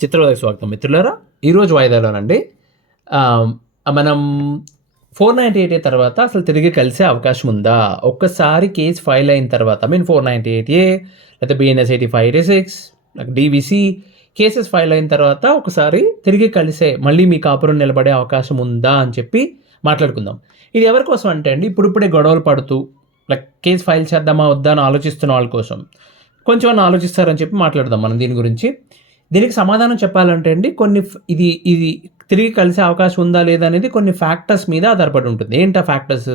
చిత్రవదకు స్వాగతం మిత్రులారా. ఈరోజు వాయిదాలోనండి మనం 498 తర్వాత అసలు తిరిగి కలిసే అవకాశం ఉందా? ఒక్కసారి కేసు ఫైల్ అయిన తర్వాత 498 లేకపోతే బిఎన్ఎస్ 8586 డీవీసీ కేసెస్ ఫైల్ అయిన తర్వాత ఒకసారి తిరిగి కలిసే మళ్ళీ మీ కాపురం నిలబడే అవకాశం ఉందా అని చెప్పి మాట్లాడుకుందాం. ఇది ఎవరి కోసం అంటే అండి, ఇప్పుడిప్పుడే గొడవలు పడుతూ కేసు ఫైల్ చేద్దామా వద్దా అని ఆలోచిస్తున్న వాళ్ళ కోసం. కొంచెం అని ఆలోచిస్తారని చెప్పి మాట్లాడదాం మనం దీని గురించి. దీనికి సమాధానం చెప్పాలంటే అండి, ఇది ఇది తిరిగి కలిసే అవకాశం ఉందా లేదా అనేది కొన్ని ఫ్యాక్టర్స్ మీద ఆధారపడి ఉంటుంది. ఏంటి ఆ ఫ్యాక్టర్స్?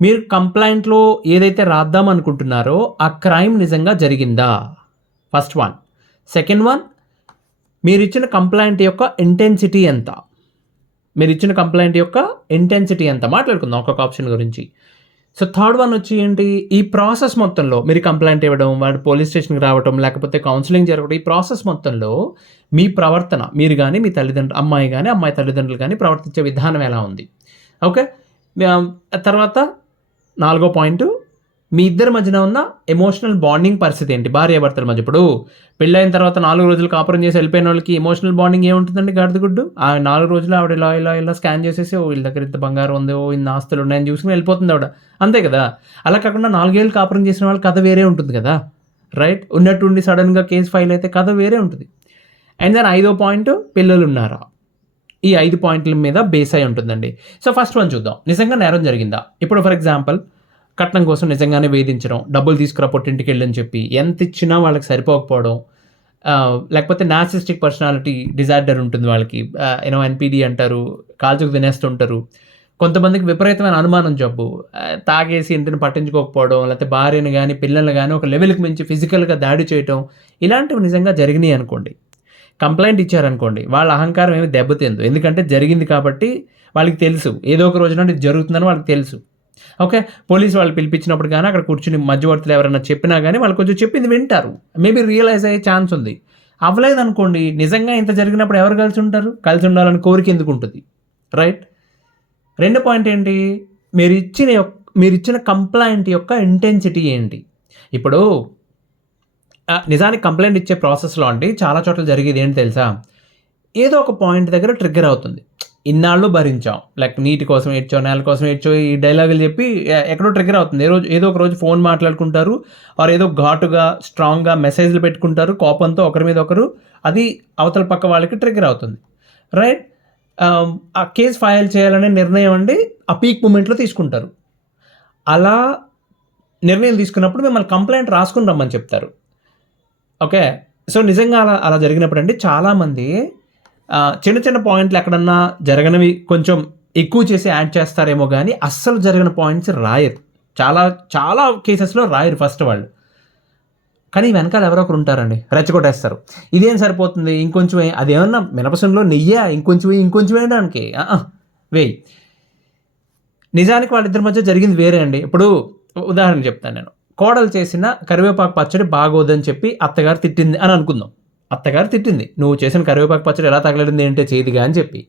మీరు కంప్లైంట్లో ఏదైతే రాద్దాం అనుకుంటున్నారో ఆ క్రైమ్ నిజంగా జరిగిందా? First one. సెకండ్ వన్, మీరు ఇచ్చిన కంప్లైంట్ యొక్క ఇంటెన్సిటీ ఎంత? మాట్లాడుకుందాం ఒక్కొక్క ఆప్షన్ గురించి. సో థర్డ్ వన్ వచ్చి ఏంటి, ఈ ప్రాసెస్ మొత్తంలో మీరు కంప్లైంట్ ఇవ్వడం, వాడు పోలీస్ స్టేషన్కి రావడం, లేకపోతే కౌన్సిలింగ్ జరగడం, ఈ ప్రాసెస్ మొత్తంలో మీ ప్రవర్తన, మీరు కానీ మీ తల్లిదండ్రులు, అమ్మాయి కానీ అమ్మాయి తల్లిదండ్రులు కానీ ప్రవర్తించే విధానం ఎలా ఉంది? ఓకే. తర్వాత 4వ పాయింట్, మీ ఇద్దరి మధ్యన ఉన్న ఎమోషనల్ బాండింగ్ పరిస్థితి ఏంటి? భార్యాభర్తల మధ్య. ఇప్పుడు పెళ్ళైన తర్వాత 4 రోజులు కాపురం చేసి వెళ్ళిపోయిన వాళ్ళకి ఎమోషనల్ బాండింగ్ ఏముంటుందండి? గాడిదగుడ్డు. ఆ 4 రోజులు ఆవిడ ఇలా స్కాన్ చేసేసి వీళ్ళ దగ్గర ఇంత బంగారం ఉంది, ఇన్ని ఆస్తులు ఉన్నాయని చూసుకుని వెళ్ళిపోతుంది ఆవిడ. అంతే కదా. అలా కాకుండా 4 ఏళ్ళు కాపురం చేసిన వాళ్ళ కథ వేరే ఉంటుంది కదా, రైట్? ఉన్నట్టుండి సడన్గా కేసు ఫైల్ అయితే కథ వేరే ఉంటుంది. అండ్ దెన్ 5వ పాయింట్, పిల్లలు ఉన్నారా? ఈ 5 పాయింట్ల మీద బేస్ అయి ఉంటుందండి. సో ఫస్ట్ వన్ చూద్దాం, నిజంగా నేరం జరిగిందా? ఇప్పుడు ఫర్ ఎగ్జాంపుల్, కట్నం కోసం నిజంగానే వేధించడం, డబ్బులు తీసుకురా పొట్టింటికి వెళ్ళని చెప్పి ఎంత ఇచ్చినా వాళ్ళకి సరిపోకపోవడం, లేకపోతే నార్సిస్టిక్ పర్సనాలిటీ డిజార్డర్ ఉంటుంది వాళ్ళకి, ఎన్పిడి అంటారు, కాల్చుకు తినేస్తుంటారు. కొంతమందికి విపరీతమైన అనుమానం జబ్బు, తాగేసి ఇంటిని పట్టించుకోకపోవడం, లేకపోతే భార్యను కానీ పిల్లల్ని కానీ ఒక లెవెల్కి మించి ఫిజికల్గా దాడి చేయడం, ఇలాంటివి నిజంగా జరిగినాయి అనుకోండి, కంప్లైంట్ ఇచ్చారనుకోండి, వాళ్ళ అహంకారం ఏమి దెబ్బతిందు. ఎందుకంటే జరిగింది కాబట్టి వాళ్ళకి తెలుసు, ఏదో ఒక రోజున ఇది జరుగుతుందని వాళ్ళకి తెలుసు. ఓకే. పోలీసు వాళ్ళు పిలిపించినప్పుడు కానీ అక్కడ కూర్చుని మధ్యవర్తులు ఎవరైనా చెప్పినా కానీ వాళ్ళు కొంచెం చెప్పింది వింటారు, మేబీ రియలైజ్ అయ్యే ఛాన్స్ ఉంది. అవ్వలేదనుకోండి, నిజంగా ఇంత జరిగినప్పుడు ఎవరు కలిసి ఉంటారు? కలిసి ఉండాలని కోరిక ఎందుకు ఉంటుంది, రైట్? 2 పాయింట్ ఏంటి, మీరు ఇచ్చిన కంప్లైంట్ యొక్క ఇంటెన్సిటీ ఏంటి? ఇప్పుడు నిజానికి కంప్లైంట్ ఇచ్చే ప్రాసెస్లో అండి చాలా చోట్ల జరిగేది ఏంటి తెలుసా? ఏదో ఒక పాయింట్ దగ్గర ట్రిగ్గర్ అవుతుంది. ఇన్నాళ్ళు భరించాం, నీటి కోసం ఏడ్చో, నేల కోసం ఏడ్చో, ఈ డైలాగులు చెప్పి ఎక్కడో ట్రిగ్గర్ అవుతుంది. ఏదో ఒక రోజు ఫోన్ మాట్లాడుకుంటారు, ఆర్ ఏదో ఘాటుగా స్ట్రాంగ్గా మెసేజ్లు పెట్టుకుంటారు కోపంతో ఒకరి మీద ఒకరు, అది అవతల పక్క వాళ్ళకి ట్రిగ్గర్ అవుతుంది, రైట్? ఆ కేసు ఫైల్ చేయాలనే నిర్ణయం అండి ఆ పీక్ మూమెంట్లో తీసుకుంటారు. అలా నిర్ణయం తీసుకున్నప్పుడు మిమ్మల్ని కంప్లైంట్ రాసుకుని రమ్మని చెప్తారు. ఓకే. సో నిజంగా అలా జరిగినప్పుడు అండి చాలామంది చిన్న చిన్న పాయింట్లు ఎక్కడన్నా జరగనివి కొంచెం ఎక్కువ చేసి యాడ్ చేస్తారేమో కానీ అస్సలు జరిగిన పాయింట్స్ రాయరు. చాలా కేసెస్లో రాయరు ఫస్ట్ వాళ్ళు. కానీ వెనకాల ఎవరో ఒకరు ఉంటారండి, రెచ్చగొట్టేస్తారు. ఇదేం సరిపోతుంది, ఇంకొంచెం అదేమన్నా మినపసంలో నెయ్యా, ఇంకొంచెం వేయడానికి వేయి. నిజానికి వాళ్ళిద్దరి మధ్య జరిగింది వేరే అండి. ఇప్పుడు ఉదాహరణ చెప్తాను నేను. కోడలు చేసిన కరివేపాకు పచ్చడి బాగోదని చెప్పి అత్తగారు తిట్టింది అని అనుకుందాం. అత్తగారు తిట్టింది, నువ్వు చేసిన కరివేపాకు పచ్చడి ఎలా తగలడింది ఏంటో చేదిగా అని చెప్పి.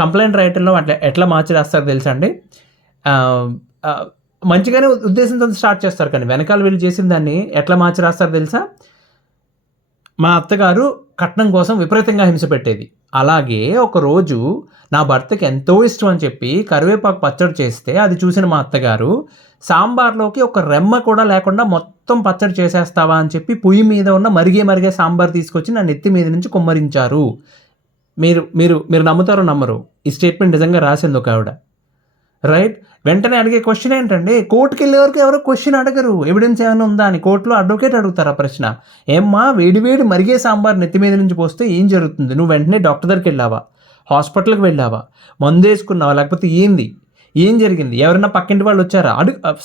కంప్లైంట్ రైటర్లో ఎట్లా మార్చి రాస్తారు తెలుసా అండి? మంచిగానే ఉద్దేశంతో స్టార్ట్ చేస్తారు, కానీ వెనకాల వీళ్ళు చేసిన దాన్ని ఎట్లా మార్చి రాస్తారు తెలుసా? మా అత్తగారు కట్నం కోసం విపరీతంగా హింస పెట్టేది, అలాగే ఒకరోజు నా భర్తకి ఎంతో ఇష్టం అని చెప్పి కరివేపాకు పచ్చడి చేస్తే అది చూసిన మా అత్తగారు సాంబార్లోకి ఒక రెమ్మ కూడా లేకుండా మొత్తం పచ్చడి చేసేస్తావా అని చెప్పి పొయ్యి మీద ఉన్న మరిగే సాంబార్ తీసుకొచ్చి నా నెత్తి మీద నుంచి కుమ్మరించారు. మీరు మీరు మీరు నమ్ముతారో నమ్మరు, ఈ స్టేట్మెంట్ నిజంగా రాసింది ఒక ఆవిడ, రైట్? వెంటనే అడిగే క్వశ్చన్ ఏంటండి, కోర్టుకి వెళ్ళే వరకు ఎవరో క్వశ్చన్ అడగరు, ఎవిడెన్స్ ఏమైనా ఉందా అని. కోర్టులో అడ్వకేట్ అడుగుతారు ఆ ప్రశ్న. ఏమ్మా, వేడి మరిగే సాంబార్ నెత్తి మీద నుంచి పోస్తే ఏం జరుగుతుంది? నువ్వు వెంటనే డాక్టర్ దగ్గరికి వెళ్ళావా, హాస్పిటల్కి వెళ్ళావా, మందు వేసుకున్నావా, లేకపోతే ఏం జరిగింది? ఎవరైనా పక్కింటి వాళ్ళు వచ్చారా?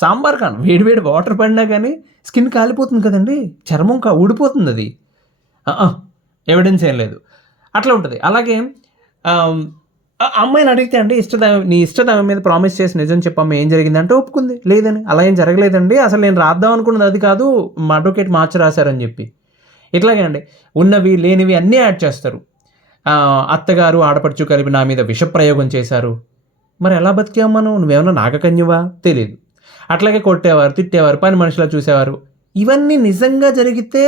సాంబార్ కానీ వేడి వాటర్ పడినా కానీ స్కిన్ కాలిపోతుంది కదండి, చర్మం ఊడిపోతుంది, అది ఎవిడెన్స్ ఏం లేదు, అట్లా ఉంటుంది. అలాగే అమ్మాయిని అడిగితే అండి, నీ ఇష్టదైవం మీద ప్రామిస్ చేసి నిజం చెప్పమ్మా ఏం జరిగింది అంటే ఒప్పుకుంది, లేదని, అలా ఏం జరగలేదండి, అసలు నేను రాద్దాం అనుకున్నది అది కాదు, మా అడ్వకేట్ మార్చి రాశారని చెప్పి. ఇట్లాగే అండి ఉన్నవి లేనివి అన్నీ యాడ్ చేస్తారు. అత్తగారు ఆడపడుచు కలిపి నా మీద విషప్రయోగం చేశారు, మరి ఎలా బతికావు నువ్వేమన్నా నాగకన్యవా? తెలియదు. అట్లాగే కొట్టేవారు, తిట్టేవారు, పని మనుషులా చూసేవారు. ఇవన్నీ నిజంగా జరిగితే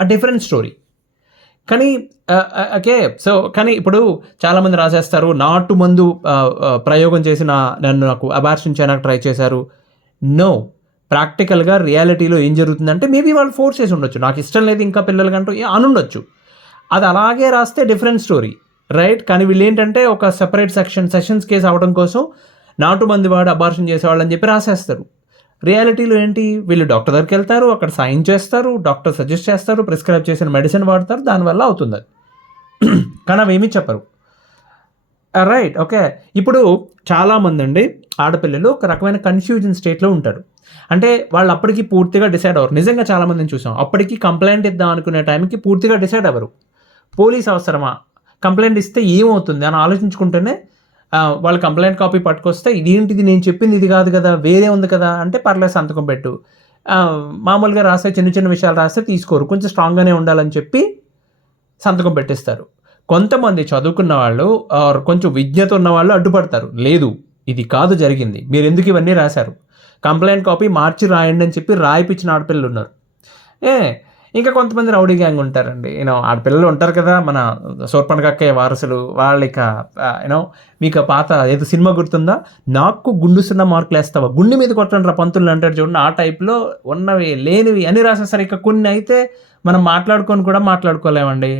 ఆ డిఫరెంట్ స్టోరీ. కానీ ఓకే. సో, కానీ ఇప్పుడు చాలామంది రాసేస్తారు, నాటు మందు ప్రయోగం చేసిన నాకు అబార్షన్ చేయడానికి ట్రై చేశారు. నో. ప్రాక్టికల్‌గా రియాలిటీలో ఏం జరుగుతుందంటే, మేబీ వాళ్ళు ఫోర్స్ చేసి ఉండొచ్చు. నాకు ఇష్టం లేదు ఇంకా పిల్లలకంటూ అనుండొచ్చు. అది అలాగే రాస్తే డిఫరెంట్ స్టోరీ. రైట్? కానీ వీళ్ళేంటంటే ఒక సెపరేట్ సెషన్స్ కేస్ అవ్వడం కోసం నాటు మందు వాడి అబార్షన్ చేసేవాళ్ళని చెప్పి రాసేస్తారు. రియాలిటీలో ఏంటి, వీళ్ళు డాక్టర్ దగ్గరికి వెళ్తారు, అక్కడ సైన్ చేస్తారు, డాక్టర్ సజెస్ట్ చేస్తారు, ప్రిస్క్రైబ్ చేసిన మెడిసిన్ వాడతారు, దానివల్ల అవుతుంది అది. కానీ అవేమీ చెప్పరు. రైట్. ఓకే. ఇప్పుడు చాలామంది అండి ఆడపిల్లలు ఒక రకమైన కన్ఫ్యూజన్ స్టేట్లో ఉంటారు. అంటే వాళ్ళు అప్పటికి పూర్తిగా డిసైడ్ అవ్వరు. నిజంగా చాలామందిని చూసాం. అప్పటికి కంప్లైంట్ ఇద్దాం అనుకునే టైంకి పూర్తిగా డిసైడ్ అవ్వరు. పోలీస్ అవసరమా, కంప్లైంట్ ఇస్తే ఏమవుతుంది అని ఆలోచించుకుంటేనే వాళ్ళు కంప్లైంట్ కాపీ పట్టుకొస్తే, ఇదేంటిది, నేను చెప్పింది ఇది కాదు కదా, వేరే ఉంది కదా అంటే, పర్లేదు సంతకం పెట్టు. మామూలుగా రాస్తే చిన్న చిన్న విషయాలు రాస్తే తీసుకోరు, కొంచెం స్ట్రాంగ్గానే ఉండాలని చెప్పి సంతకం పెట్టిస్తారు. కొంతమంది చదువుకున్న వాళ్ళు కొంచెం విజ్ఞత ఉన్న వాళ్ళు అడ్డుపడతారు. లేదు, ఇది కాదు జరిగింది, మీరు ఎందుకు ఇవన్నీ రాశారు, కంప్లైంట్ కాపీ మార్చి రాయండి అని చెప్పి రాయిపించిన ఆడపిల్లలు ఉన్నారు. ఇంకా కొంతమంది రౌడీ గ్యాంగ్ ఉంటారండి. ఆడపిల్లలు ఉంటారు కదా, మన శూర్పణఖ వారసులు. వాళ్ళు ఇక మీకు పాత ఏదో సినిమా గుర్తుందా, నాకు గుండుసున్న మార్కులు వేస్తావా, గుండె మీద కొట్టండి రా పంతులు అంటారు చూడండి. ఆ టైప్లో ఉన్నవి లేనివి అని రాసేస్తారు. ఇక కొన్ని అయితే మనం మాట్లాడుకొని కూడా మాట్లాడుకోలేమండి.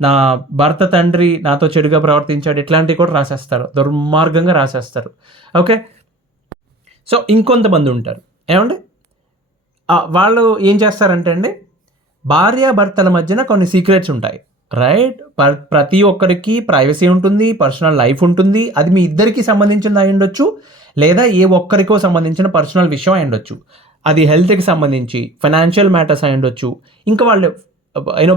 నా భర్త తండ్రి నాతో చెడుగా ప్రవర్తించాడు, ఇట్లాంటివి కూడా రాసేస్తారు, దుర్మార్గంగా రాసేస్తారు. ఓకే. సో ఇంకొంతమంది ఉంటారు ఏమండి, వాళ్ళు ఏం చేస్తారంటే అండి, భార్యాభర్తల మధ్యన కొన్ని సీక్రెట్స్ ఉంటాయి. రైట్? ప్రతి ఒక్కరికి ప్రైవసీ ఉంటుంది, పర్సనల్ లైఫ్ ఉంటుంది. అది మీ ఇద్దరికి సంబంధించింది అయి ఉండొచ్చు, లేదా ఏ ఒక్కరికో సంబంధించిన పర్సనల్ విషయం అయి ఉండొచ్చు. అది హెల్త్కి సంబంధించి, ఫైనాన్షియల్ మ్యాటర్స్ అయి ఉండొచ్చు, ఇంకా వాళ్ళు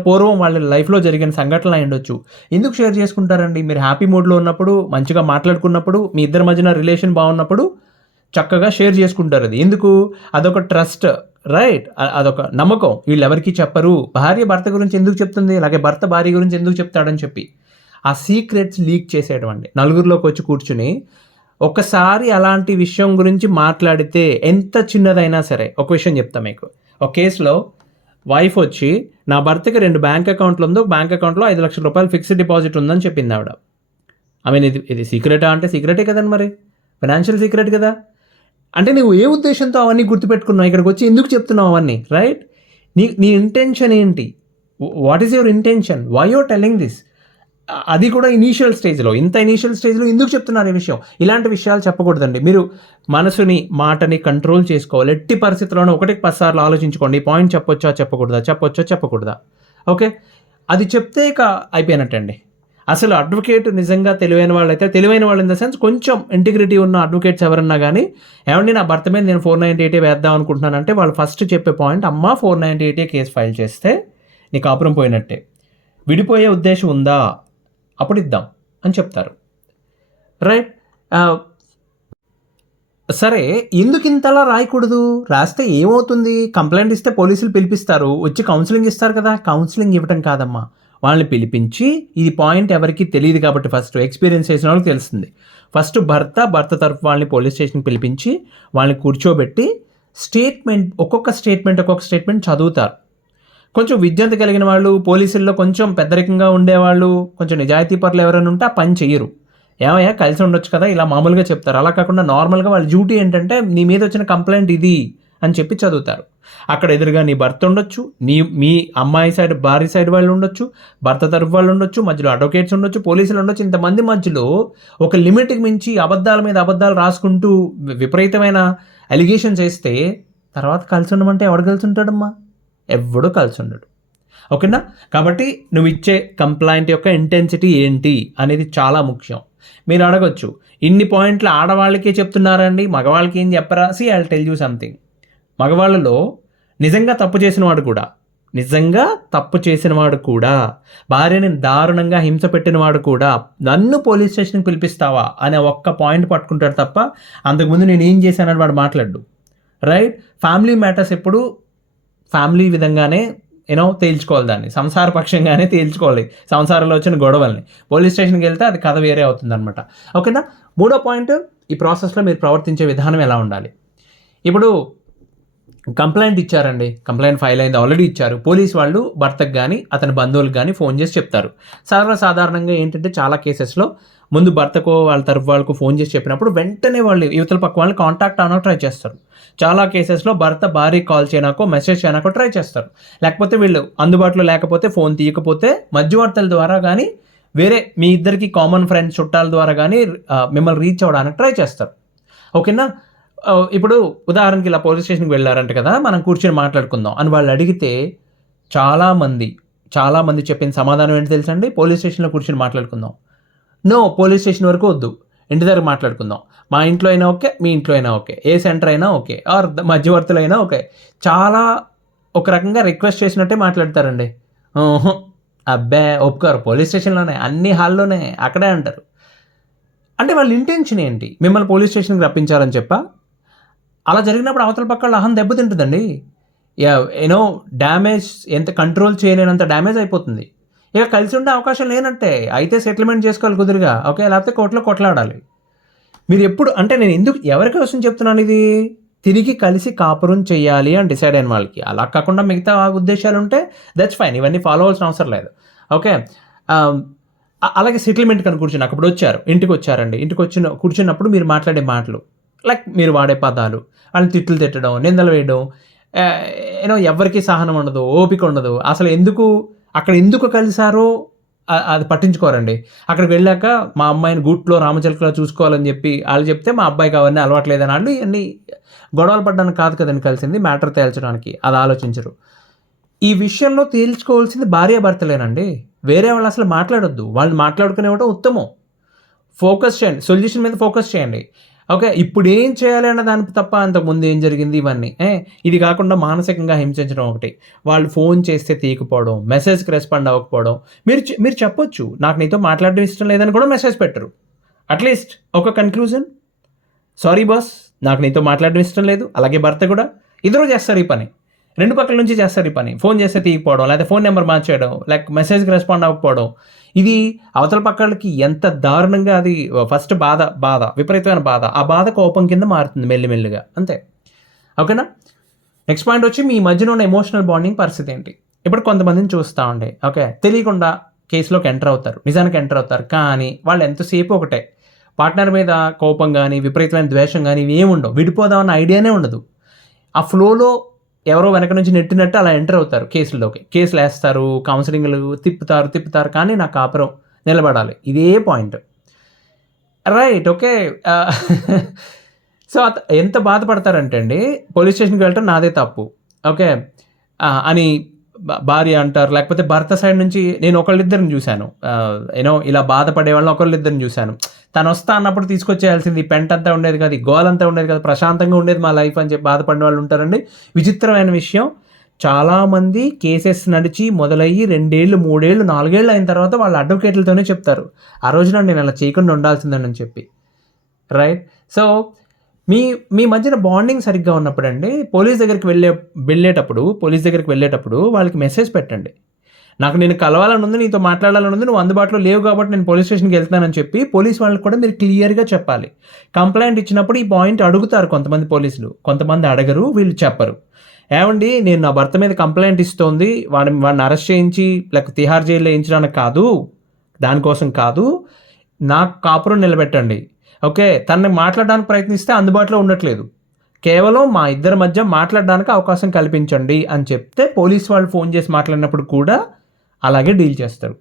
పూర్వం వాళ్ళ లైఫ్లో జరిగిన సంఘటనలు అయి ఉండొచ్చు. ఎందుకు షేర్ చేసుకుంటారండి? మీరు హ్యాపీ మూడ్లో ఉన్నప్పుడు, మంచిగా మాట్లాడుకున్నప్పుడు, మీ ఇద్దరి మధ్యన రిలేషన్ బాగున్నప్పుడు చక్కగా షేర్ చేసుకుంటారు. అది ఎందుకు? అదొక ట్రస్ట్. రైట్? అదొక నమ్మకం. వీళ్ళు ఎవరికి చెప్పరు. భార్య భర్త గురించి ఎందుకు చెప్తుంది, అలాగే భర్త భార్య గురించి ఎందుకు చెప్తాడని చెప్పి ఆ సీక్రెట్స్ లీక్ చేసేయడం అండి. నలుగురిలోకి వచ్చి కూర్చుని ఒకసారి అలాంటి విషయం గురించి మాట్లాడితే, ఎంత చిన్నదైనా సరే, ఒక విషయం చెప్తా మీకు. ఒక కేసులో వైఫ్ వచ్చి, నా భర్తకి 2 బ్యాంక్ అకౌంట్లు ఉంది, ఒక బ్యాంక్ అకౌంట్లో 5 లక్షల రూపాయలు ఫిక్స్డ్ డిపాజిట్ ఉందని చెప్పింది ఆవిడ. ఇది సీక్రెటా అంటే సీక్రెటే కదండి, మరి ఫైనాన్షియల్ సీక్రెట్ కదా. అంటే నువ్వు ఏ ఉద్దేశంతో అవన్నీ గుర్తుపెట్టుకున్నావు, ఇక్కడికి వచ్చి ఎందుకు చెప్తున్నావు అవన్నీ? రైట్? నీ ఇంటెన్షన్ ఏంటి? What is your intention? Why you're telling this? అది కూడా ఇనీషియల్ స్టేజ్లో ఎందుకు చెప్తున్నారు ఈ విషయం? ఇలాంటి విషయాలు చెప్పకూడదండి. మీరు మనసుని, మాటని కంట్రోల్ చేసుకోవాలి. ఎట్టి పరిస్థితుల్లోనూ 1కి 10 సార్లు ఆలోచించుకోండి. పాయింట్ చెప్పొచ్చా చెప్పకూడదా. ఓకే. అది చెప్తే ఇక అయిపోయినట్టండి. అసలు అడ్వకేట్ నిజంగా తెలివైన వాళ్ళు ఇన్ ద సెన్స్ కొంచెం ఇంటిగ్రిటీ ఉన్న అడ్వకేట్స్ ఎవరన్నా కానీ, ఏమండి నా భర్త మీద నేను 498 వేద్దాం అనుకుంటున్నానంటే, వాళ్ళు ఫస్ట్ చెప్పే పాయింట్, అమ్మా 498 కేసు ఫైల్ చేస్తే నీ కాపురం పోయినట్టే, విడిపోయే ఉద్దేశం ఉందా, అప్పుడు ఇద్దాం అని చెప్తారు. రైట్? సరే, ఎందుకు ఇంతలా రాయకూడదు? రాస్తే ఏమవుతుంది? కంప్లైంట్ ఇస్తే పోలీసులు పిలిపిస్తారు, వచ్చి కౌన్సిలింగ్ ఇస్తారు కదా. కౌన్సిలింగ్ ఇవ్వటం కాదమ్మా, వాళ్ళని పిలిపించి, ఇది పాయింట్ ఎవరికి తెలియదు కాబట్టి, ఫస్ట్ ఎక్స్పీరియన్స్ చేసిన వాళ్ళకి తెలుస్తుంది. ఫస్ట్ భర్త తరఫు వాళ్ళని పోలీస్ స్టేషన్కి పిలిపించి, వాళ్ళని కూర్చోబెట్టి ఒక్కొక్క స్టేట్మెంట్ చదువుతారు. కొంచెం విజ్ఞత కలిగిన వాళ్ళు, పోలీసుల్లో కొంచెం పెద్దరికంగా ఉండేవాళ్ళు, కొంచెం నిజాయితీ పరులు ఎవరైనా ఉంటే ఆ పని చెయ్యరు. ఏమయ్యా కలిసి ఉండొచ్చు కదా, ఇలా మామూలుగా చెప్తారు. అలా కాకుండా నార్మల్గా వాళ్ళ డ్యూటీ ఏంటంటే, నీ మీద వచ్చిన కంప్లైంట్ ఇది అని చెప్పి చదువుతారు. అక్కడ ఎదురుగా నీ భర్త ఉండొచ్చు, మీ అమ్మాయి సైడ్, భార్య సైడ్ వాళ్ళు ఉండొచ్చు, భర్త తరఫు వాళ్ళు ఉండొచ్చు, మధ్యలో అడ్వకేట్స్ ఉండొచ్చు, పోలీసులు ఉండొచ్చు. ఇంతమంది మధ్యలో ఒక లిమిట్కి మించి అబద్ధాల మీద అబద్ధాలు రాసుకుంటూ విపరీతమైన అలిగేషన్స్ వేస్తే, తర్వాత కలిసి ఉండమంటే ఎవడు కలిసి ఉంటాడమ్మా? ఎవడు కలిసి ఉండడు. ఓకేనా? కాబట్టి నువ్వు ఇచ్చే కంప్లైంట్ యొక్క ఇంటెన్సిటీ ఏంటి అనేది చాలా ముఖ్యం. మీరు అడగొచ్చు, ఇన్ని పాయింట్లు ఆడవాళ్ళకే చెప్తున్నారండి, మగవాళ్ళకి ఏం చెప్పరా? I will tell you something. మగవాళ్ళలో నిజంగా తప్పు చేసిన వాడు కూడా, భార్యని దారుణంగా హింస పెట్టినవాడు కూడా, నన్ను పోలీస్ స్టేషన్కి పిలిపిస్తావా అనే ఒక్క పాయింట్ పట్టుకుంటాడు తప్ప, అంతకుముందు నేను ఏం చేశానని వాడు మాట్లాడు. రైట్? ఫ్యామిలీ మ్యాటర్స్ ఎప్పుడు ఫ్యామిలీ విధంగానే తేల్చుకోవాలి, దాన్ని సంసారపక్షంగానే తేల్చుకోవాలి. సంసారంలో వచ్చిన గొడవల్ని పోలీస్ స్టేషన్కి వెళ్తే అది కథ వేరే అవుతుంది అనమాట. ఓకేనా? 3వ పాయింట్, ఈ ప్రాసెస్లో మీరు ప్రవర్తించే విధానం ఎలా ఉండాలి. ఇప్పుడు కంప్లైంట్ ఇచ్చారండి. కంప్లైంట్ ఫైల్ అయింది, ఆల్రెడీ ఇచ్చారు. పోలీస్ వాళ్ళు భర్తకు గానీ, అతని బంధువులకు గానీ ఫోన్ చేసి చెప్తారు. సర్వసాధారణంగా ఏంటంటే చాలా కేసెస్‌లో ముందు భర్తకో, వాళ్ళ తరపు వాళ్ళకో ఫోన్ చేసి చెప్పినప్పుడు వెంటనే వాళ్ళు ఇవతల పక్క వాళ్ళని కాంటాక్ట్ అవ్వడానికి ట్రై చేస్తారు. చాలా కేసెస్‌లో భర్త భార్యకి కాల్ చేయడానికో, మెసేజ్ చేయడానికో ట్రై చేస్తారు. లేకపోతే వీళ్ళు అందుబాటులో లేకపోతే, ఫోన్ తీయకపోతే మధ్యవర్తుల ద్వారా గానీ, వేరే మీ ఇద్దరికి కామన్ ఫ్రెండ్స్, చుట్టాల ద్వారా గానీ మిమ్మల్ని రీచ్ అవ్వడానికి ట్రై చేస్తారు. ఓకేనా? ఇప్పుడు ఉదాహరణకి ఇలా పోలీస్ స్టేషన్‌కి వెళ్లారంట కదా! మనం కూర్చొని మాట్లాడుకుందాం అని వాళ్ళు అడిగితే చాలామంది చెప్పిన సమాధానం ఏంటో తెలుసా అండి? పోలీస్ స్టేషన్‌లో కూర్చొని మాట్లాడుకుందాం. నో, పోలీస్ స్టేషన్ వరకు వద్దు. ఇంటి దగ్గర మాట్లాడుకుందాం. మా ఇంట్లో అయినా ఓకే, మీ ఇంట్లో అయినా ఓకే. ఏ సెంటర్ అయినా ఓకే. ఆర్ మధ్యవర్తులైనా ఓకే. చాలా ఒక రకంగా రిక్వెస్ట్ చేసినట్టే మాట్లాడతారండి. హుహు. అబ్బే! ఒప్పుకోరు. పోలీస్ స్టేషన్‌లోనే, అన్ని హాల్‌లోనే అక్కడే అంటారు. అంటే వాళ్ళ ఇంటెన్షన్ ఏంటి? మిమ్మల్ని పోలీస్ స్టేషన్‌కి రప్పించాలని చెప్పా? అలా జరిగినప్పుడు అవతల పక్కోళ్ళ అహం దెబ్బతింటదండి. యూనో డ్యామేజ్ ఎంత కంట్రోల్ చేయలేనంత డ్యామేజ్ అయిపోతుంది. ఇక కలిసి ఉండే అవకాశం లేనట్టే. అయితే సెటిల్‌మెంట్ చేసుకోవాలి కుదురుగా. ఓకే. లేకపోతే కోర్ట్‌లో కొట్లాడాలి. మీరెప్పుడు అంటే నేను ఎందుకు ఎవరి కోసం చెప్తున్నాను ఇది? తిరిగి కలిసి కాపురం చేయాలి అని డిసైడ్ అయిన వాళ్ళకి. అలా కాకుండా మిగతా ఉద్దేశాలుంటే దట్స్ ఫైన్. ఇవన్నీ ఫాలో అవ్వాల్సిన అవసరం లేదు. ఓకే. ఆహ్, అలాగే సెటిల్‌మెంట్‌కని కూర్చున్నాక ఇప్పుడొచ్చారు. ఇంటికొచ్చారండి. కూర్చున్నప్పుడు మీరు మాట్లాడే మాటలు, లైక్ మీరు వాడే పదాలు, వాళ్ళని తిట్లు తిట్టడం, నిందలు వేయడం, ఎవ్వరికీ సహనం ఉండదు, ఓపిక ఉండదు. అసలు అక్కడ ఎందుకు కలిసారో అది పట్టించుకోరండి. అక్కడికి వెళ్ళాక మా అమ్మాయిని గూట్లో రామచిలకలా చూసుకోవాలని చెప్పి ఆళ్ళు చెప్తే, మా అబ్బాయికి అవన్నీ అలవాట్లేదని ఆళ్ళు ఇయన్నీ గొడవలు పడడానికి కాదు కదండీ కలిసింది. మ్యాటర్ తేల్చడానికి. అది ఆలోచించరు. ఈ విషయంలో తేల్చుకోవాల్సింది భార్యాభర్తలేనండి. వేరే వాళ్ళు అసలు మాట్లాడొద్దు. వాళ్ళు మాట్లాడుకునేవ్వడం ఉత్తమం. ఫోకస్ చేయండి. సొల్యూషన్ మీద ఫోకస్ చేయండి. ఓకే. ఇప్పుడేం చేయాలి అన్న దానికి తప్ప అంతకుముందు ఏం జరిగింది ఇవన్నీ. ఇది కాకుండా మానసికంగా హింసించడం ఒకటి. వాళ్ళు ఫోన్ చేస్తే తీయకపోవడం, మెసేజ్‌కి రెస్పాండ్ అవ్వకపోవడం. మీరు చెప్పొచ్చు. నాకు నీతో మాట్లాడడం ఇష్టం లేదని కూడా మెసేజ్ పెట్టరు. అట్‌లీస్ట్ ఒక కన్‌క్లూజన్. సారీ బాస్, నాకు నీతో మాట్లాడడం ఇష్టం లేదు. అలాగే భర్త కూడా. ఇద్దరూ చేస్తారు ఈ పని. 2 పక్కల నుంచి చేస్తారు ఈ పని. ఫోన్ చేస్తే తీయకపోవడం, లేకపోతే ఫోన్ నంబర్ మార్చేయడం, మెసేజ్‌కి రెస్పాండ్ అవ్వకపోవడం. ఇది అవతల పక్కోళ్ళకి ఎంత దారుణంగా అది ఫస్ట్ బాధ, విపరీతమైన బాధ. ఆ బాధ కోపం కింద మారుతుంది మెల్లిమెల్లిగా. అంతే. ఓకేనా? నెక్స్ట్ పాయింట్ వచ్చి మీ మధ్యన ఉన్న ఎమోషనల్ బాండింగ్ పరిస్థితి ఏంటి? ఇప్పుడు కొంతమందిని చూస్తామండి. ఓకే. తెలియకుండా కేస్‌లోకి ఎంటర్ అవుతారు. నిజానికి ఎంటర్ అవుతారు. కానీ వాళ్ళు ఎంతసేపు ఒకటే. పార్ట్నర్ మీద కోపం గాని, విపరీతమైన ద్వేషం గాని ఇవేమి ఉండవు. విడిపోదామన్న ఐడియానే ఉండదు. ఆ ఫ్లోలో ఎవరో వెనక నుంచి నెట్టినట్టు అలా ఎంటర్ అవుతారు కేసుల్లోకి. కేసులేస్తారు, కౌన్సెలింగ్‌లు తిప్పుతారు. కానీ నా కాపురం నిలబడాలి. ఇదే పాయింట్. రైట్. ఓకే. సో, ఎంత బాధపడతారంటే అండి, పోలీస్ స్టేషన్‌కి వెళ్ళటం నాదే తప్పు. ఓకే. అని భార్య అంటారు. లేకపోతే భర్త సైడ్ నుంచి నేను ఒకళ్ళిద్దరిని చూశాను. ఇలా బాధపడే వాళ్ళని ఒకళ్ళిద్దరిని చూశాను. తనొస్తా అన్నప్పుడు తీసుకొచ్చేయాల్సింది. ఈ పెంటంతా ఉండేది కాదు, ఈ గోలంతా ఉండేది కాదు, ప్రశాంతంగా ఉండేది మా లైఫ్ అని చెప్పి బాధపడిన వాళ్ళు ఉంటారండి. విచిత్రమైన విషయం, చాలామంది కేసెస్ నడిచి మొదలయ్యి 2 ఏళ్ళు, 3 ఏళ్ళు, 4 ఏళ్ళు అయిన తర్వాత వాళ్ళ అడ్వకేట్‌లతోనే చెప్తారు. ఆ రోజున నేను అలా చేయకుండా ఉండాల్సిందని చెప్పి. రైట్. సో, మీ మధ్యన బాండింగ్ సరిగ్గా ఉన్నప్పుడండి, పోలీస్ దగ్గరికి వెళ్ళేటప్పుడు వాళ్ళకి మెసేజ్ పెట్టండి. నాకు నిన్ను కలవాలని ఉంది, నీతో మాట్లాడాలని ఉంది, నువ్వు అందుబాటులో లేవు కాబట్టి నేను పోలీస్ స్టేషన్‌కి వెళ్తున్నానని చెప్పి పోలీస్ వాళ్ళకి కూడా మీరు క్లియర్‌గా చెప్పాలి. కంప్లెయింట్ ఇచ్చినప్పుడు ఈ పాయింట్ అడుగుతారు కొంతమంది పోలీసులు. కొంతమంది అడగరు, వీళ్ళు చెప్పరు. ఏవండీ, నేను నా భర్త మీద కంప్లెయింట్ ఇస్తోంది. వాడిని అరెస్ట్ చేయించి లేకపోతే తిహార్ జైల్‌లో ఏయించడానికి కాదు. దానికోసం కాదు. నాకు కాపురం నిలబెట్టండి. ఓకే. తనని మాట్లాడడానికి ప్రయత్నిస్తే అందుబాటులో ఉండట్లేదు. కేవలం మా ఇద్దరి మధ్య మాట్లాడడానికి అవకాశం కల్పించండి అని చెప్తే పోలీస్ వాళ్ళు ఫోన్ చేసి మాట్లాడినప్పుడు కూడా అలాగే డీల్ చేస్తారు.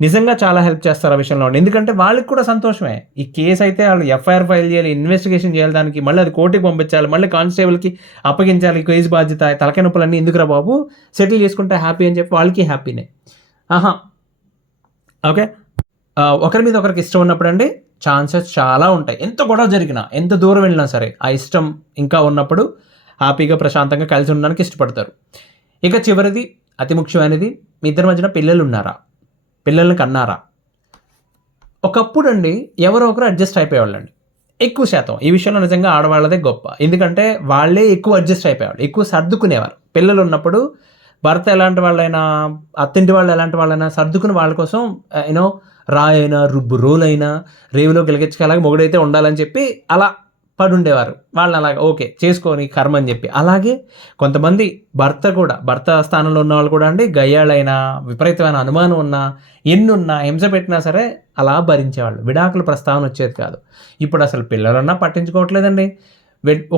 నిజంగా చాలా హెల్ప్ చేస్తారు ఆ విషయంలో. ఎందుకంటే వాళ్ళకి కూడా సంతోషమే. ఈ కేస్ అయితే వాళ్ళు ఎఫ్ఐఆర్ ఫైల్ చేయాలి, ఇన్వెస్టిగేషన్ చేయాలి, దానికి మళ్ళీ అది కోర్టుకి పంపించాలి, మళ్ళీ కానిస్టేబుల్‌కి అప్పగించాలి, కేసు బాధ్యత, తలకాయ నొప్పులన్నీ ఎందుకురా బాబు, సెటిల్ చేసుకుంటే హ్యాపీ అని చెప్పి వాళ్ళకి హ్యాపీనే. ఆహా! ఓకే. ఒకరి మీద ఒకరికి ఇష్టం ఉన్నప్పుడండి ఛాన్సెస్ చాలా ఉంటాయి. ఎంత గొడవ జరిగినా, ఎంత దూరం వెళ్ళినా సరే, ఆ ఇష్టం ఇంకా ఉన్నప్పుడు హ్యాపీగా, ప్రశాంతంగా కలిసి ఉండడానికి ఇష్టపడతారు. ఇక చివరిది, అతి ముఖ్యమైనది, మీ ఇద్దరి మధ్యన పిల్లలున్నారా? పిల్లల్ని కన్నారా? ఒకప్పుడండి ఎవరో ఒకరు అడ్జస్ట్ అయిపోయేవాళ్ళండి. ఎక్కువ శాతం. ఈ విషయంలో నిజంగా ఆడవాళ్ళదే గొప్ప. ఎందుకంటే వాళ్ళే ఎక్కువ అడ్జస్ట్ అయిపోయేవాళ్ళు. ఎక్కువ సర్దుకునేవారు. పిల్లలున్నప్పుడు భర్త ఎలాంటి వాళ్ళైనా, అత్తింటి వాళ్ళు ఎలాంటి వాళ్ళైనా సర్దుకుని వాళ్ళ కోసం రాయైనా, రుబ్బు రోలైనా, రేవులో గిలగిచ్చగలాగా మొగుడైతే ఉండాలని చెప్పి అలా పడుండేవారు. వాళ్ళని అలాగా ఓకే చేసుకొని కర్మ అని చెప్పి. అలాగే కొంతమంది భర్త స్థానంలో ఉన్నవాళ్ళు కూడా అండి గయ్యాళైనా, విపరీతమైన అనుమానం ఉన్నా, ఎన్నున్నా, హింస పెట్టినా సరే అలా భరించేవాళ్ళు. విడాకుల ప్రస్తావన వచ్చేది కాదు. ఇప్పుడు అసలు పిల్లలన్నా పట్టించుకోవట్లేదండి.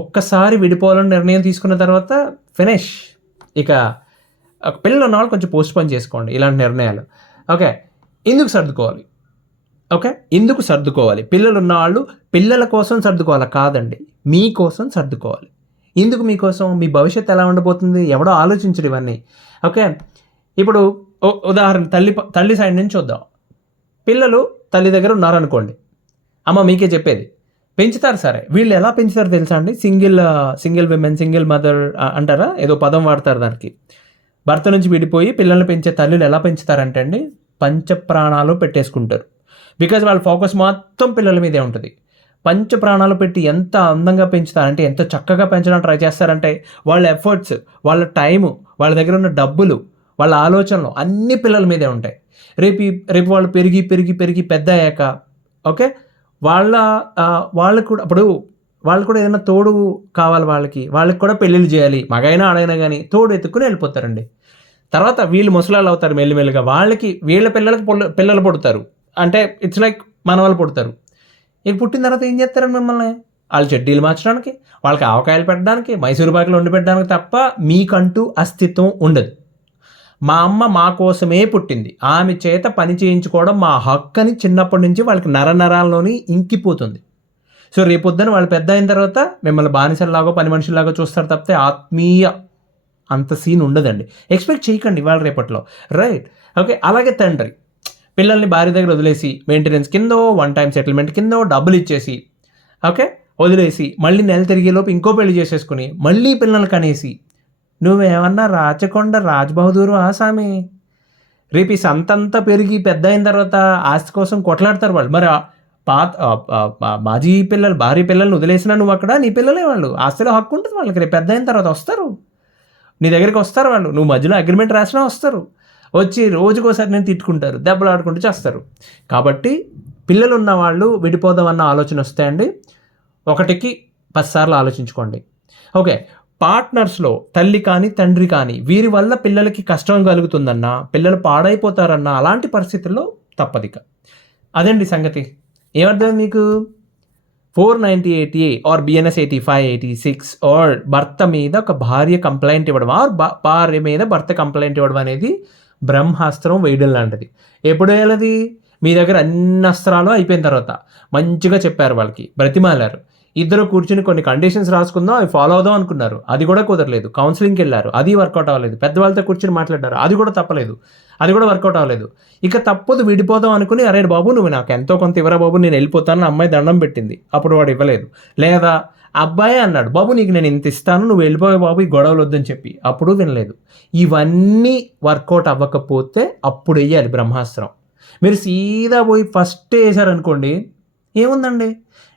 ఒక్కసారి విడిపోవాలని నిర్ణయం తీసుకున్న తర్వాత ఫినిష్. ఇక పిల్లలు ఉన్నవాళ్ళు కొంచెం పోస్ట్‌పోన్ చేసుకోండి ఇలాంటి నిర్ణయాలు. ఓకే. ఎందుకు సర్దుకోవాలి? ఓకే. ఎందుకు సర్దుకోవాలి? పిల్లలున్నవాళ్ళు పిల్లల కోసం సర్దుకోవాలా? కాదండి. మీకోసం సర్దుకోవాలి. ఎందుకు మీకోసం? మీ భవిష్యత్తు ఎలా ఉండబోతుంది? ఎవడో ఆలోచించడు ఇవన్నీ. ఓకే. ఇప్పుడు ఉదాహరణ తల్లి సైడ్ నుంచి చూద్దాం. పిల్లలు తల్లి దగ్గర ఉన్నారనుకోండి. అమ్మ మీకే చెప్పేది. పెంచుతారు సరే. వీళ్ళు ఎలా పెంచుతారో తెలుసా అండి? సింగిల్ విమెన్, సింగిల్ మదర్ అంటారా? ఏదో పదం వాడతారు దానికి. భర్త నుంచి విడిపోయి పిల్లల్ని పెంచే తల్లులు ఎలా పెంచుతారంటే అండి, పంచప్రాణాలు పెట్టేసుకుంటారు. బికాజ్ వాళ్ళ ఫోకస్ మొత్తం పిల్లల మీదే ఉంటుంది. పంచప్రాణాలు పెట్టి ఎంత అందంగా పెంచుతారంటే, ఎంత చక్కగా పెంచడానికి ట్రై చేస్తారంటే, వాళ్ళ ఎఫర్ట్స్, వాళ్ళ టైము, వాళ్ళ దగ్గర ఉన్న డబ్బులు, వాళ్ళ ఆలోచనలు అన్నీ పిల్లల మీదే ఉంటాయి. రేపు వాళ్ళు పెరిగి పెద్ద అయ్యాక ఓకే వాళ్ళు కూడా ఏదైనా తోడు కావాలి వాళ్ళకి కూడా పెళ్ళిళ్ళు చేయాలి. మగైనా ఆడైనా కానీ తోడు ఎత్తుక్కుని వెళ్ళిపోతారండి. తర్వాత వీళ్ళు ముసలాళ్ళు అవుతారు మెల్లిమెల్లిగా. వీళ్ళ పిల్లలు పుడతారు. అంటే ఇట్స్ లైక్ మనవాళ్ళు పుడతారు. ఇక పుట్టిన తర్వాత ఏం చేస్తారండి మిమ్మల్ని? వాళ్ళు చెడ్డీలు మార్చడానికి, వాళ్ళకి ఆవకాయలు పెట్టడానికి, మైసూరు పాకులు వండి పెట్టడానికి తప్ప మీకంటూ అస్తిత్వం ఉండదు. మా అమ్మ మా కోసమే పుట్టింది. ఆమె చేత పని చేయించుకోవడం మా హక్కు అని చిన్నప్పటి నుంచి వాళ్ళకి నరాల్లోని ఇంకిపోతుంది. సో రేపొద్దున వాళ్ళు పెద్ద అయిన తర్వాత మిమ్మల్ని బానిసల్లాగో పని మనుషుల్లాగా చూస్తారు తప్పితే ఆత్మీయ అంత సీన్ ఉండదండి. ఎక్స్పెక్ట్ చేయకండి ఇవాళ రేపట్లో. రైట్. ఓకే. అలాగే తండ్రి పిల్లల్ని భార్య దగ్గర వదిలేసి మెయింటెనెన్స్ కిందో, వన్ టైం సెటిల్మెంట్ కిందో డబ్బులు ఇచ్చేసి ఓకే వదిలేసి మళ్ళీ నెల తిరిగేలోపు ఇంకో పెళ్లి చేసేసుకుని మళ్ళీ పిల్లల్ని కనేసి నువ్వేమన్నా రాచకొండ రాజ్బహదూరు ఆసామి. రేపు ఈ సంతంతా పెరిగి పెద్ద అయిన తర్వాత ఆస్తి కోసం కొట్లాడతారు వాళ్ళు. మరి భార్య పిల్లల్ని వదిలేసినా నువ్వు అక్కడ, నీ పిల్లలే వాళ్ళు. ఆస్తిలో హక్కు ఉంటుంది వాళ్ళకి. రేపు పెద్ద అయిన తర్వాత వస్తారు, నీ దగ్గరికి వస్తారు వాళ్ళు. నువ్వు మధ్యలో అగ్రిమెంట్ రాసినా వస్తారు. వచ్చి రోజుకోసారి నేను తిట్టుకుంటారు, దెబ్బలు ఆడుకుంటూ చేస్తారు. కాబట్టి పిల్లలు ఉన్న వాళ్ళు విడిపోదామన్న ఆలోచన వస్తాయండి. 1కి 10 సార్లు ఆలోచించుకోండి. ఓకే. పార్ట్నర్స్లో తల్లి కానీ తండ్రి కానీ వీరి వల్ల పిల్లలకి కష్టం కలుగుతుందన్నా, పిల్లలు పాడైపోతారన్నా అలాంటి పరిస్థితుల్లో తప్పదిక. అదండి సంగతి. ఏమర్థం మీకు? 498A ఆర్ BNS 8586 ఆర్ భర్త మీద ఒక భార్య కంప్లైంట్ ఇవ్వడం ఆర్ భార్య మీద భర్త కంప్లైంట్ ఇవ్వడం అనేది బ్రహ్మాస్త్రం వేయడం లాంటిది. ఎప్పుడు వేయాలది? మీ దగ్గర అన్ని అస్త్రాలు అయిపోయిన తర్వాత మంచిగా చెప్పారు వాళ్ళకి, బ్రతిమాలారు. ఇద్దరు కూర్చుని కొన్ని కండిషన్స్ రాసుకుందాం, అవి ఫాలో అవుదాం అనుకున్నారు. అది కూడా కుదరలేదు. కౌన్సిలింగ్కి వెళ్ళారు, అది వర్కౌట్ అవ్వలేదు. పెద్దవాళ్ళతో కూర్చుని మాట్లాడారు, అది కూడా తప్పలేదు. అది కూడా వర్కౌట్ అవ్వలేదు. ఇక తప్పదు విడిపోదాం అనుకుని, అరే బాబు నువ్వు నాకు ఎంతో కొంత ఇవ్వరా బాబు, నేను వెళ్ళిపోతాను. అమ్మాయి దండం పెట్టింది, అప్పుడు వాడు ఇవ్వలేదు. లేదా అబ్బాయి అన్నాడు, బాబు నీకు నేను ఇంత ఇస్తాను, నువ్వు వెళ్ళిపోయే బాబు, ఈ గొడవలు వద్దని చెప్పి, అప్పుడు వినలేదు. ఇవన్నీ వర్కౌట్ అవ్వకపోతే అప్పుడు వేయాలి బ్రహ్మాస్త్రం. మీరు సీదా పోయి ఫస్ట్ వేసారనుకోండి, ఏముందండి?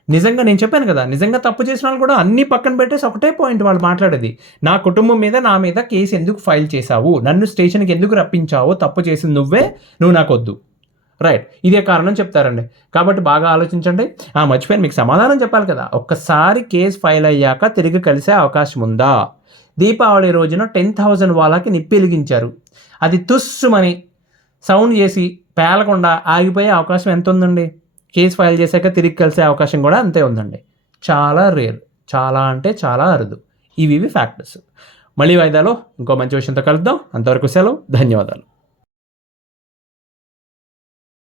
నిజంగా నేను చెప్పాను కదా, నిజంగా తప్పు చేసిన వాళ్ళు కూడా అన్నీ పక్కన పెట్టేసి ఒకటే పాయింట్ వాళ్ళు మాట్లాడేది, నా కుటుంబం మీద నా మీద కేసు ఎందుకు ఫైల్ చేశావు, నన్ను స్టేషన్కి ఎందుకు రప్పించావు, తప్పు చేసింది నువ్వే, నువ్వు నాకు వద్దు. రైట్. ఇదే కారణం చెప్తారండి. కాబట్టి బాగా ఆలోచించండి. మర్చిపోయాను మీకు సమాధానం చెప్పాలి కదా. ఒక్కసారి కేసు ఫైల్ అయ్యాక తిరిగి కలిసే అవకాశం ఉందా? దీపావళి రోజున 10,000 వాళ్ళకి నిప్పి వెలిగించారు. అది తుస్సుమని సౌండ్ చేసి పేలకుండా ఆగిపోయే అవకాశం ఎంత ఉందండి? కేసు ఫైల్ చేశాక తిరిగి కలిసే అవకాశం కూడా అంతే ఉందండి. చాలా రేర్, చాలా అంటే చాలా అరుదు. ఇవి ఫ్యాక్టర్స్. మళ్ళీ వాయిదాలో ఇంకో మంచి విషయంతో కలుద్దాం. అంతవరకు సెలవు. ధన్యవాదాలు.